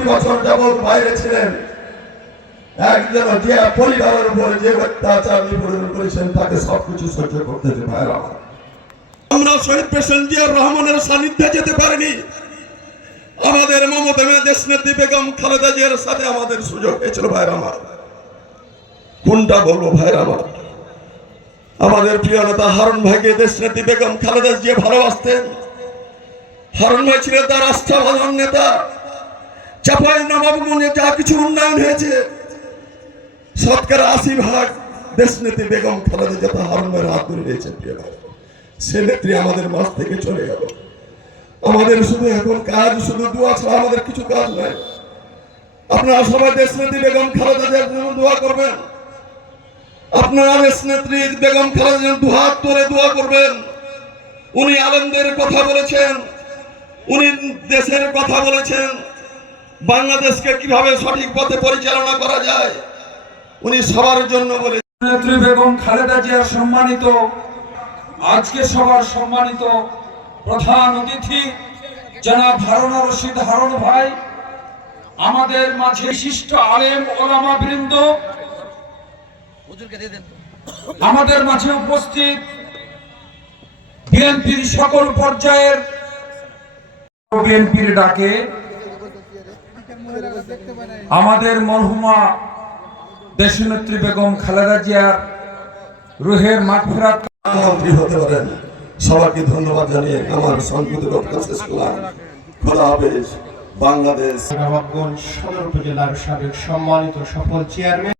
65 বছর যাবৎ বাইরে ছিলেন, একজন যে পরিবারের উপরে যে অত্যাচার নিপীড়ন করেছেন তাকে সবকিছু সহ্য করতেছে ভাইরা। আমরা শহীদ প্রেসিডেন্ট জিয়াউর রহমানের সান্নিধ্যে যেতে পারিনি, আমাদের মমতা দেশনেত্রী বেগম খালেদা জিয়ার সাথে আমাদের সুযোগ হয়েছিল ভাইরা আমার। কোনটা বলবো ভাইরা আমার? আমাদের প্রিয় নেতা হারুন ভাইকে দেশনেত্রী বেগম খালেদা জিয়া ভালোবাসতেন। হারুন ভাই ছিলেন তার আস্থাভাজন নেতা। চাঁপাইনবাবগঞ্জে যা কিছু উন্নয়ন হয়েছে 80% দেশনেত্রী বেগম খালেদা জিয়া হারুন ভাইয়ের হাত ধরে দিয়েছেন। প্রিয় ভাই, সে নেত্রী আমাদের মাঝ থেকে চলে গেল। আমাদের শুধু এখন কাজ, শুধু দোয়া ছাড়া আমাদের কিছু কাজ নাই। আপনারা সবাই দেশনেত্রী বেগম খালেদা জিয়ার জন্য দোয়া করবেন। আপনারা দেশনেত্রী বেগম খালেদা জিয়ার দুহাত তুলে দোয়া করবেন। উনি আলেমদের কথা বলেছেন, উনি দেশের কথা বলেছেন, বাংলাদেশকে কিভাবে সঠিক পথে পরিচালনা করা যায় উনি সবার জন্য বলেছেন। নেত্রী বেগম খালেদা জিয়ার সম্মানিত আজকে সবার সম্মানিত প্রধান অতিথি জনাব হারুন রশিদ হারুন ভাই, আমাদের মাঝে বিশিষ্ট আলেম ওলামা বৃন্দ, আমাদের মাঝে উপস্থিত বিএনপির সকল পর্যায়ের, বিএনপির ডাকে আমাদের মরহুমা দেশনেত্রী বেগম খালেদা জিয়ার রুহের মাগফিরাত হতে পারেন। সবাইকে ধন্যবাদ জানিয়ে আমার সংক্ষিপ্ত বক্তব্য শেষ করলাম। খোদা হাফেজ। বাংলাদেশ নবাবগঞ্জ সদর উপজেলার সাবেক সম্মানিত সফল চেয়ারম্যান